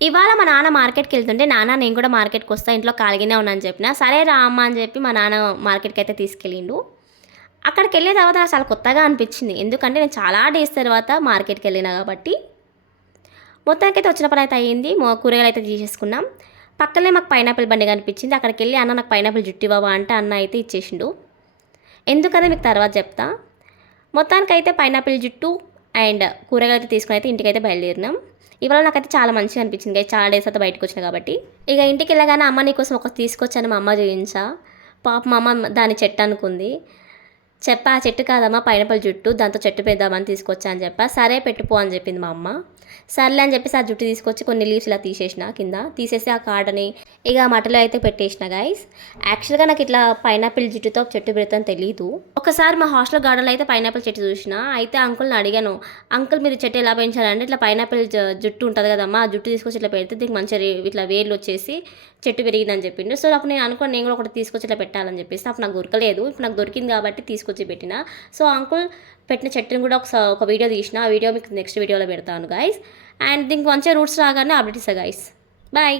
ఇవాళ మా నాన్న మార్కెట్‌కి వెళ్తుంటే, "నాన్న నేను కూడా మార్కెట్‌కి వస్తా, ఇంట్లో ఖాళీగానే ఉన్నా" అని చెప్పిన. సరే రా అమ్మ అని చెప్పి మా నాన్న మార్కెట్‌కి అయితే తీసుకెళ్ళిండు. అక్కడికెళ్ళిన తర్వాత నాకు చాలా కొత్తగా అనిపించింది. ఎందుకంటే నేను చాలా డేస్ తర్వాత మార్కెట్‌కెళ్ళినా కాబట్టి. మొత్తానికైతే వచ్చిన పనైతే అయ్యింది. కూరగాయలైతే తీసేసుకున్నాం. పక్కనే మాకు పైనాపిల్ బండి కనిపించింది. అక్కడికెళ్ళి "అన్న నాకు పైనాపిల్ జుట్టు ఇవ్వవా" అంటే అన్న అయితే ఇచ్చేసిండు. ఎందుకదో మీకు తర్వాత చెప్తా. మొత్తానికైతే పైనాపిల్ జుట్టు అండ్ కూరగాయలైతే తీసుకొని అయితే ఇంటికైతే బయలుదేరినాం. ఇవాళ నాకైతే చాలా మంచిగా అనిపించింది గైస్. చాలా డేస్ అయితే బయటకొచ్చిన కాబట్టి. ఇక ఇంటికెళ్ళగానే అమ్మ నీకోసం ఒకటి తీసుకొచ్చాను మా అమ్మ చూయించా. పాపం మా అమ్మ దాన్ని చెట్టు అనుకుంది. చెప్పా చెట్టు కాదమ్మా పైనాపిల్ జుట్టు, దాంతో చెట్టు పెడదామని తీసుకొచ్చా అని చెప్పా. సరే పెట్టుపో అని చెప్పింది మా అమ్మ. సర్లే అని చెప్పేసి ఆ జుట్టు తీసుకొచ్చి కొన్ని లీవ్స్ ఇలా తీసేసిన కింద. తీసేసి ఆ కాడని ఇక మటలో అయితే పెట్టేసిన గైస్. యాక్చువల్‌గా నాకు ఇట్లా పైనాపిల్ జుట్టుతో చెట్టు పెడతాను తెలీదు. ఒకసారి మా హాస్టల్ గార్డెన్‌లో అయితే పైనాపిల్ చెట్టు చూసిన. అయితే అంకుల్‌ని అడిగాను. అంకుల్ మీరు చెట్టు ఎలా పెంచారంటే ఇట్లా పైనాపిల్ జుట్టు ఉంటది కదమ్మా! ఆ జుట్టు తీసుకొచ్చి ఇట్లా పెడితే దీనికి మంచిగా ఇట్లా వేర్లు వచ్చేసి చెట్టు పెరిగిందని చెప్పిండు. సో అప్పుడు నేను అనుకోని నేను కూడా ఒకటి తీసుకొచ్చి ఇట్లా పెట్టాలని చెప్పేసి. అప్పుడు నాకు దొరకలేదు. ఇప్పుడు నాకు దొరికింది కాబట్టి తీసుకొచ్చి పెట్టిన. సో అంకుల్ పెట్టిన చెట్టుని కూడా ఒక వీడియో తీసిన. ఆ వీడియో మీకు నెక్స్ట్ వీడియోలో పెడతాను గైస్. అండ్ దీనికి మంచిగా రూట్స్ రాగానే అప్డేట్ ఇస్తా గైస్. బాయ్.